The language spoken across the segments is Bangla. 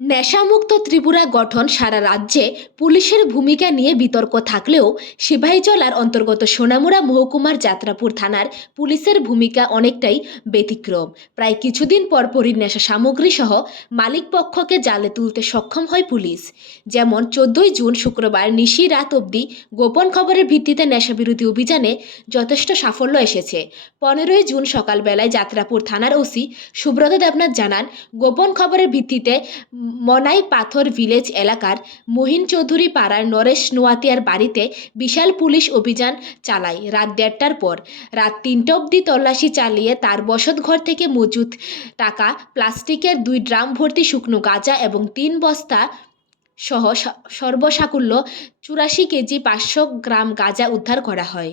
নেশামুক্ত ত্রিপুরা গঠন সারা রাজ্যে পুলিশের ভূমিকা নিয়ে বিতর্ক থাকলেও সিপাহীজলার অন্তর্গত সোনামুড়া মহকুমার যাত্রাপুর থানার পুলিশের ভূমিকা অনেকটাই ব্যতিক্রম। প্রায় কিছুদিন পর পরপরই নেশা সামগ্রী সহ মালিক পক্ষকে জালে তুলতে সক্ষম হয় পুলিশ। যেমন চোদ্দই জুন শুক্রবার নিশি রাত অবধি গোপন খবরের ভিত্তিতে নেশাবিরোধী অভিযানে যথেষ্ট সাফল্য এসেছে। পনেরোই জুন সকালবেলায় যাত্রাপুর থানার ওসি সুব্রত দেবনাথ জানান, গোপন খবরের ভিত্তিতে মনাই পাথর ভিলেজ এলাকার মহিন চৌধুরী পাড়ার নরেশ নোয়াতিয়ার বাড়িতে বিশাল পুলিশ অভিযান চালায় রাত দেড়টার পর। রাত তিনটা অবধি তল্লাশি চালিয়ে তার বসতঘর থেকে মজুদ টাকা, প্লাস্টিকের দুই ড্রাম ভর্তি শুকনো গাঁজা এবং তিন বস্তা সহ সর্বসাকুল্য চুরাশি কেজি পাঁচশো গ্রাম গাঁজা উদ্ধার করা হয়।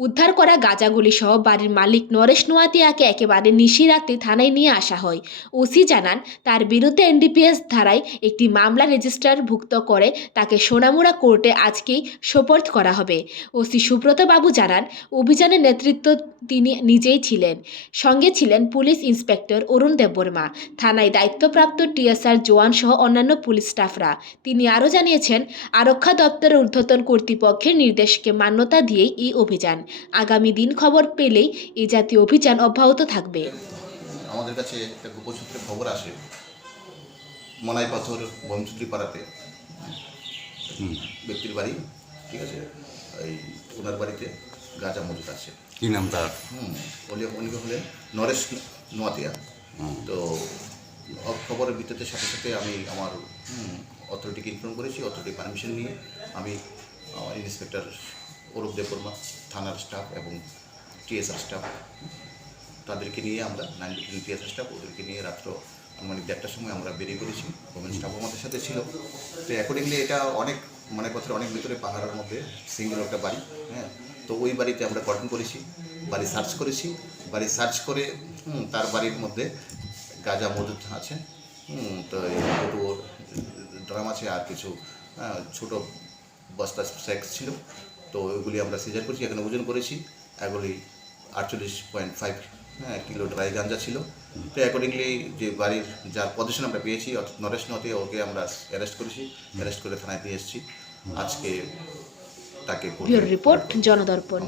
উদ্ধার করা গাঁজাগুলি সহ বাড়ির মালিক নরেশ নোয়াতিয়াকে একেবারে নিশি নিশিরাতে থানায় নিয়ে আসা হয়। ওসি জানান, তার বিরুদ্ধে এনডিপিএস ধারায় একটি মামলা রেজিস্টারভুক্ত করে তাকে সোনামুড়া কোর্টে আজকেই সোপর্দ করা হবে। ওসি সুব্রত বাবু জানান, অভিযানের নেতৃত্ব তিনি নিজেই ছিলেন। সঙ্গে ছিলেন পুলিশ ইন্সপেক্টর অরুণ দেববর্মা, থানায় দায়িত্বপ্রাপ্ত টিএসআর জওয়ান সহ অন্যান্য পুলিশ স্টাফরা। তিনি আরও জানিয়েছেন, আরক্ষা দপ্তরের ঊর্ধ্বতন কর্তৃপক্ষের নির্দেশকে মান্যতা দিয়েই এই অভিযান। আগামী দিন খবর পেলেই এই জাতীয় অভিযান অব্যাহত থাকবে। আমাদের কাছে একটা গোপসূত্রে খবর আসে মনাই পাথর বমচুদ্রি পাড়াতে। ব্যক্তির বাড়ি ঠিক আছে? এই ওনার বাড়িতে গাঁজা মজুদ আছে। কি নাম তার? হুম উনি হলেন নরেশ নোয়াতিয়া। তো খবরের ভিত্তিতে সাথে সাথে আমি আমার অথরিটিকে ইনফর্ম করেছি অথরিটি পারমিশন নিয়ে আমি ইন্সপেক্টর অরূপ দেববর্মা থানার স্টাফ এবং টিএসআর স্টাফ তাদেরকে নিয়ে আমরা নাইন টিএসআর স্টাফ ওদেরকে নিয়ে রাত্র মানে দেড়টার সময় আমরা বেরিয়ে পড়েছি। গভর্নমেন্ট স্টাফ আমাদের সাথে ছিল। তো অ্যাকর্ডিংলি এটা অনেক মানে কথার অনেক ভিতরে পাহাড়ের মধ্যে সিঙ্গেল একটা বাড়ি হ্যাঁ? তো ওই বাড়িতে আমরা গঠন করেছি বাড়ি সার্চ করেছি। বাড়ি সার্চ করে তার বাড়ির মধ্যে গাঁজা মজুদ আছে তো দুটো ড্রাম আছে আর কিছু হ্যাঁ, ছোট বস্তা সেক্স ছিল। তো ওইগুলি আমরা সিজার করেছি এখানে ওজন করেছি। এগুলি আটচল্লিশ পয়েন্ট ফাইভ হ্যাঁ কিলো ড্রাই গাঞ্জা ছিল। তো অ্যাকর্ডিংলি যে বাড়ির যার পজিশন আমরা পেয়েছি অর্থাৎ নরেশ নতে ওকে আমরা অ্যারেস্ট করেছি। অ্যারেস্ট করে থানায় দিয়ে এসেছি। আজকে তাকে রিপোর্ট জনদর্পণ।